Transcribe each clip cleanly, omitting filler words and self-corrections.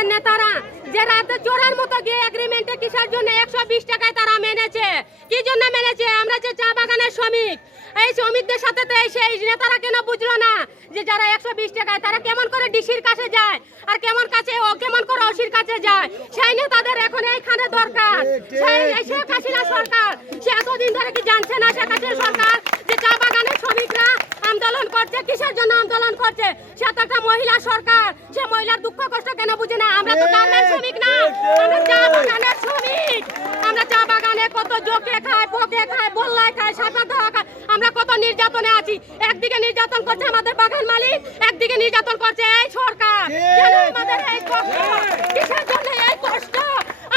আমাদের নেতারা যে রাতে চোরের মতো গিয়ে এগ্রিমেন্টে কিসের জন্য 120 টাকায় তারা মেনেছে, কি জন্য মেনেছে? আমরা যে চা বাগানের শ্রমিক, এই শ্রমিকদের সাথে তো সেই নেতারা কেন বুঝলো না যে যারা 120 টাকায় তারা কেমন করে ডিসির কাছে যায় আর কেমন করে ওসির কাছে যায়? সেই নেতাদের এখন এইখানে দরকার। সেই শেখ হাসিনা সরকার সে এতদিন ধরে কি জানছে না শেখ হাসিনা সরকার যে চা বাগানের শ্রমিকরা আন্দোলন করছে, কিসের জন্য আন্দোলন করছে? সে তো একটা মহিলা সরকার, সে মহিলার দুঃখ কষ্ট কেন বুঝে না? আমরা তো গার্মেন্ট শ্রমিক না, আমরা চা বাগানের শ্রমিক। আমরা চা বাগানে কত জোকে খায়, পোকে খায়, বল্লায় খায়, সাপে ধোয়া খায়, আমরা কত নির্যাতনে আছি। একদিকে নির্যাতন করছে আমাদের বাগান মালিক, একদিকে নির্যাতন করছে এই সরকার। কেন আমাদের এই কষ্ট? কিসের জন্য এই কষ্ট?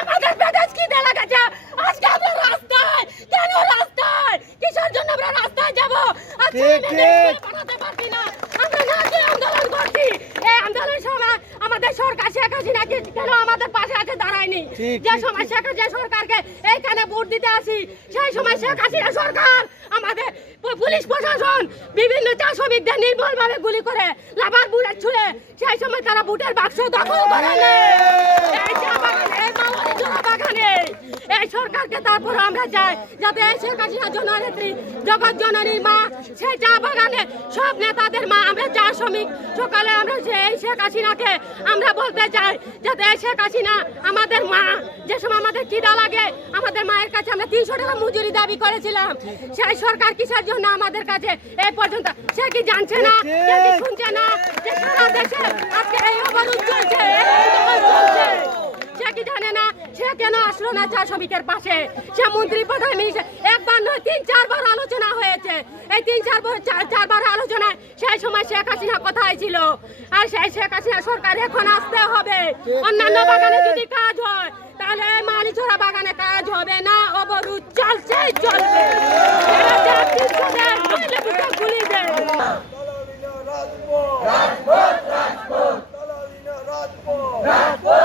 আমাদের বেদেশ কি দেয়া গেছে? আজকে আমরা রাস্তায়, কেন রাস্তায়? কিসের জন্য আমরা রাস্তায় যাব? আজকে বানাতে পারছি না, আমরা না দিয়ে আন্দোলন করছি। এই আন্দোলনের সময় আমাদের সরকার শেখ হাসিনা কেন আমাদের পাশে আছে দাঁড়ায়নি? যে সময় শেখ হাসিনা সরকারকে এইখানে ভোট দিতে আসি, সেই সময় শেখ হাসিনা সরকার আমাদের পুলিশ প্রশাসন বিভিন্ন চা শ্রমিকদের নির্মলভাবে গুলি করে লাভার বুলেট ছুড়ে সেই সময় তারা বুটের বাক্স দখল করে এই চা বাগানে, এই মাওয়ারি জোড়া বাগানে। এই সরকারকে তারপর আমরা চাই যাতে এই শেখ হাসিনা জননেত্রী জগৎ জননীর মা, সেই চা বাগানে সব নেতাদের মা, আমরা চা শ্রমিক সকালে আমরা এই শেখ হাসিনাকে আমরা বলতে চাই যাতে এই শেখ হাসিনা আমাদের মা, যে সময় আমাদের খিদা লাগে আমাদের মায়ের কাছে আমরা 300 টাকা মজুরি দাবি করেছিলাম, সেই সরকার কিসের জন্য আমাদের কাছে এই পর্যন্ত সে কি জানছে না, সে কি শুনছে না যে সারা দেশে আজকে এই অবরোধ চলছে, সে কি জানে না? সে কেন আসলো না চা শ্রমিকের পাশে? সে মন্ত্রী প্রধান মিনিস্টার একবার নয় 3-4 বার আলোচনা হয়েছে। এই 3-4 বার আলোচনায় সেই সময় শেখ হাসিনা কোথায় ছিল? আর সেই শেখ হাসিনা সরকার এখন আসতে হবে। অন্যান্য বাগানে যদি কাজ হয় তাহলে মালিচোরা বাগানে কাজ হবে না, অবরোধ চলছেই চলবে। গুলি দেয় রাজপথ